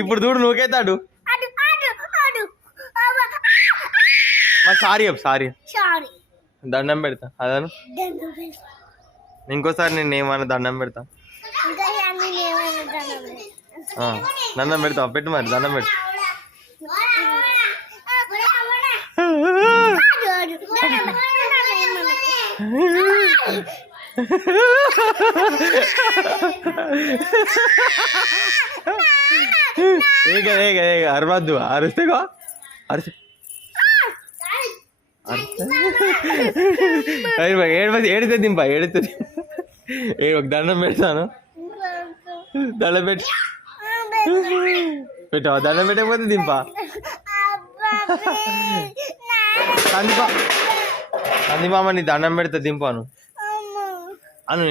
ఇప్పుడు చూడు నువ్వుకైతాడు sorry sorry దండం పెడతా అదను ఇంకోసారి నేను ఏమన్నా దండం పెడతా దండం పెడతా పెట్టు మరి దండం పెట్టు అరవద్దు అరిస్తే అరిస్తే ఏడితే దింప ఏడితే ఒక దండం పెడతాను దండం పెట్టి పెట్టావా దండం పెట్టకపోతే దింపా కందిపామ నీ దండం పెడితే దింపాను అను